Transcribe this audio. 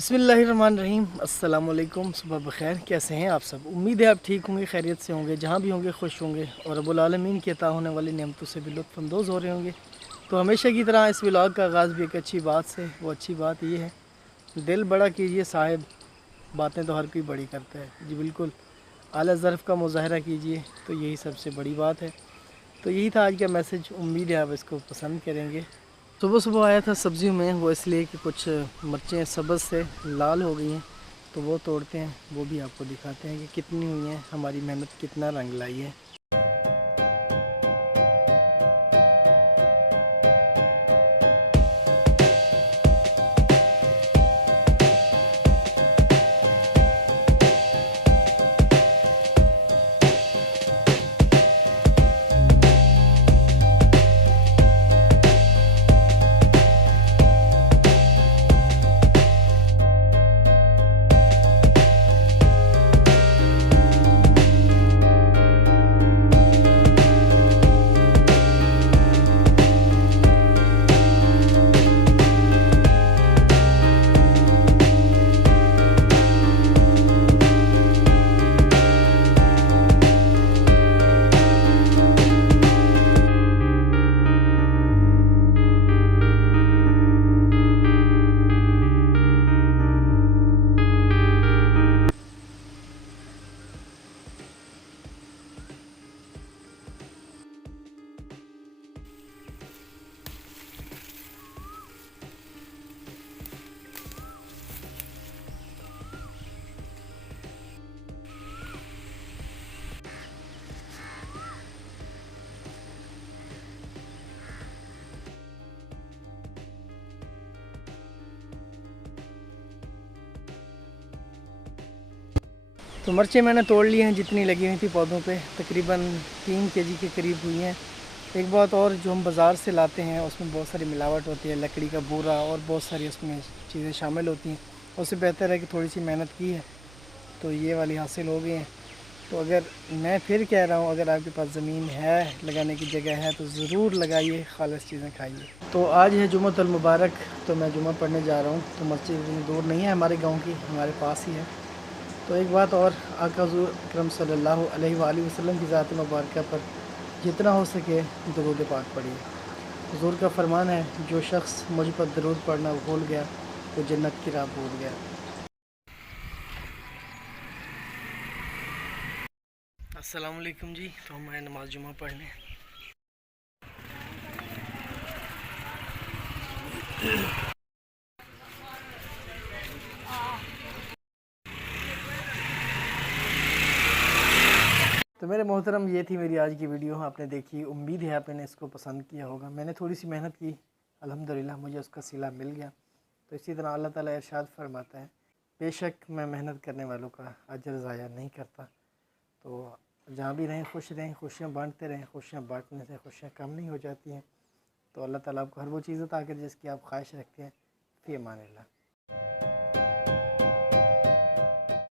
बिस्मिल्लाहिर्रहमानिर्रहीम। अस्सलाम वालेकुम। सुबह बखैर। कैसे हैं आप सब? उम्मीद है आप ठीक होंगे, खैरियत से होंगे, जहाँ भी होंगे खुश होंगे और रब्बुल आलमीन की अता होने वाली नेमतों से भी लुत्फ़अंदोज़ हो रहे होंगे। तो हमेशा की तरह इस व्लॉग का आगाज़ भी एक अच्छी बात से। वो अच्छी बात ये है, दिल बड़ा कीजिए साहिब, बातें तो हर कोई बड़ी करता है। जी बिल्कुल, आला ज़र्फ़ का मुज़ाहरा कीजिए, तो यही सबसे बड़ी बात है। तो यही था आज का मैसेज। उम्मीद है आप इसको पसंद करेंगे। सुबह सुबह आया था सब्ज़ियों में, वो इसलिए कि कुछ मिर्चें सब्ज़ से लाल हो गई हैं, तो वो तोड़ते हैं। वो भी आपको दिखाते हैं कि कितनी हुई हैं, हमारी मेहनत कितना रंग लाई है। तो मिर्चें मैंने तोड़ ली हैं, जितनी लगी हुई थी पौधों पे, तकरीबन 3 kg के करीब हुई हैं। एक बात और, जो हम बाज़ार से लाते हैं उसमें बहुत सारी मिलावट होती है, लकड़ी का बूरा और बहुत सारी उसमें चीज़ें शामिल होती हैं। उससे बेहतर है कि थोड़ी सी मेहनत की है तो ये वाली हासिल हो गई हैं। तो अगर मैं फिर कह रहा हूँ, अगर आपके पास ज़मीन है, लगाने की जगह है, तो ज़रूर लगाइए, खालिस चीज़ें खाइए। तो आज है जुम्मतुल मुबारक, तो मैं जुम्मा पढ़ने जा रहा हूँ। तो मस्जिद इतनी दूर नहीं है हमारे गांव की, हमारे पास ही है। तो एक बात और, आका हुज़ूर अकरम सल्लल्लाहु अलैहि वसल्लम की ज़ात मुबारक पर जितना हो सके दरूद पाक पढ़िए। हुज़ूर का फरमान है, जो शख्स मुझ पर दरूद पढ़ना भूल गया वो जन्नत की राह भूल गया। अस्सलाम वालेकुम जी। तो हम आए नमाज जुमा पढ़ने। तो मेरे मोहतरम, ये थी मेरी आज की वीडियो, आपने देखी। उम्मीद है आपने इसको पसंद किया होगा। मैंने थोड़ी सी मेहनत की, अल्हम्दुलिल्लाह मुझे उसका सिला मिल गया। तो इसी तरह अल्लाह ताला इरशाद फरमाता है, बेशक मैं मेहनत करने वालों का अजर ज़ाया नहीं करता। तो जहाँ भी रहें खुश रहें, खुशियाँ बांटते रहें। खुशियाँ बांटने से खुशियाँ कम नहीं हो जाती हैं। तो अल्लाह ताला आपको हर वो चीज़ अता करे जिसकी आप ख्वाहिश रखते हैं। फ़ी अमान अल्लाह।